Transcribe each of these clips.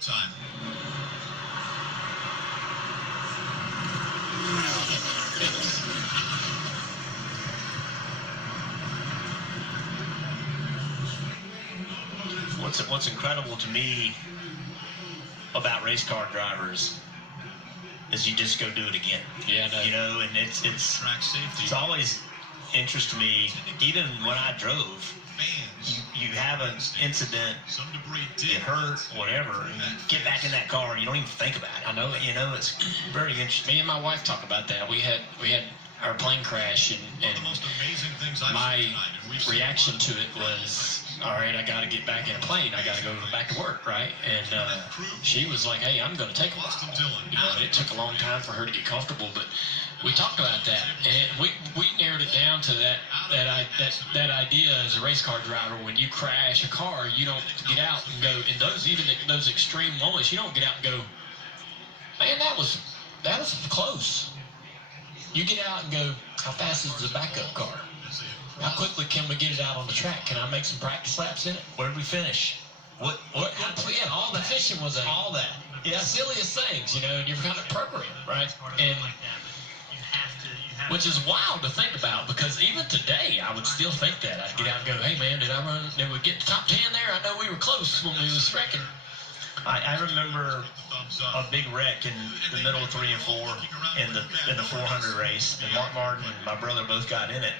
Time. What's incredible to me about race car drivers is you just go do it again. Yeah, no. You know, and it's Track safety. it's always interest to me. Even when I drove, you have an incident, get hurt, whatever, and you get back in that car and you don't even think about it. I know it. You know, it's very interesting. Me and my wife talk about that. We had our plane crash, and my reaction to it was, all right, I got to get back in a plane. I got to go back to work, right? And she was like, hey, I'm going to take a while. You know, and it took a long time for her to get comfortable, but we talked about that, and we narrowed it down to that idea as a race car driver. When you crash a car, you don't get out and go, in those extreme moments, you don't get out and go, man, that was close. You get out and go, how fast is the backup car? How quickly can we get it out on the track? Can I make some practice laps in it? Where did we finish? What Yeah, all the fishing was all that. Yeah, silliest things, you know, and you're kind of programmed, right? And which is wild to think about, because even today I would still think that. I'd get out and go, hey man, did we get the top 10 there? I know we were close when we was wrecking. I remember a big wreck in the middle of 3 and 4 in the 400 race, and Mark Martin and my brother both got in it,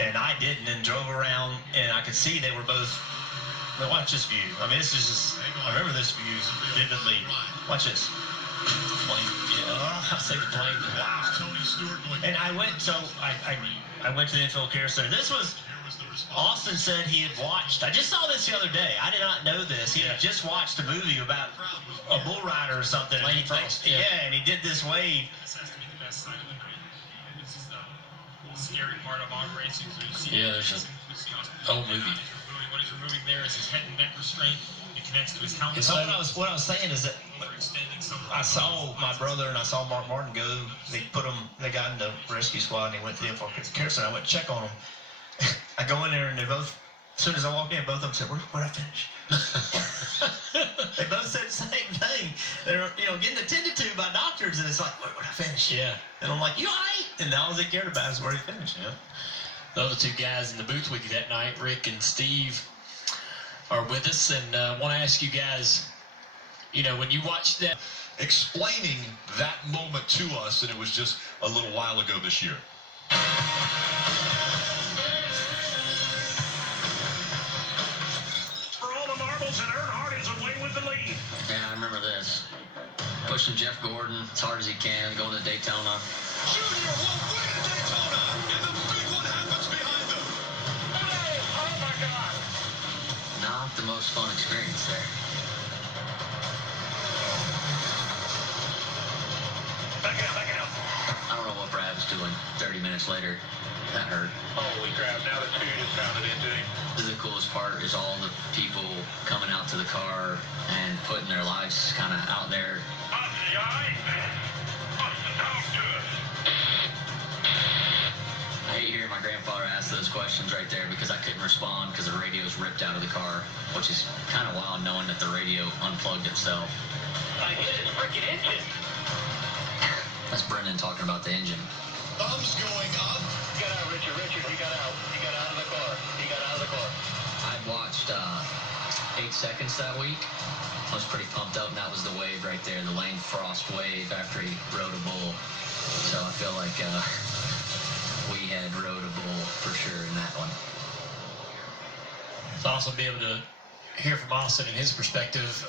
and I didn't, and drove around, and I could see they were both. But watch this view. I mean, this is just. I remember this view vividly. Watch this. Plane. Yeah, I say the plane. Wow. And I went. So I went to the infield care center. This was. Austin said he had watched. I just saw this the other day. I did not know this. He had just watched a movie about a bull rider or something. And and he did this wave. This has to be the best side of the green. This is the scary part of auto racing. Yeah, there's an old movie. What he's removing there is his head and neck restraint. It connects to his helmet. So what I was saying is that I saw my brother and I saw Mark Martin go. They got in the rescue squad, and he went to the infield care center. I went to check on them. I go in there, and they both, as soon as I walked in, both of them said, where'd I finish? They both said the same thing. They're, getting attended to by doctors, and it's like, where'd I finish? Yeah. And I'm like, you all right? And all they cared about is where he finished. Yeah. The other two guys in the booth with you that night, Rick and Steve, are with us, and want to ask you guys, when you watched that. Explaining that moment to us, and it was just a little while ago this year. Yeah, I remember this. Pushing Jeff Gordon as hard as he can, going to Daytona. Junior will win at Daytona, and the big one happens behind them. Oh my God. Not the most fun experience there. Back out. I don't know what Brad was doing 30 minutes later. That hurt. Holy crap, now the two just pounded into him. The coolest part is all the people coming out to the car and putting their lives kind of out there. Austin, you all right, man? Austin, talk to us. I hate hearing my grandfather ask those questions right there because I couldn't respond because the radio was ripped out of the car, which is kind of wild knowing that the radio unplugged itself. I hit his freaking engine. That's Brendan talking about the engine. Thumbs going up. Get out, Richard. He got out. He got out of the car. I'd watched 8 Seconds that week. I was pretty pumped up, and that was the wave right there, the Lane Frost wave after he rode a bull. So I feel like we had rode a bull for sure in that one. It's awesome to be able to hear from Austin and his perspective.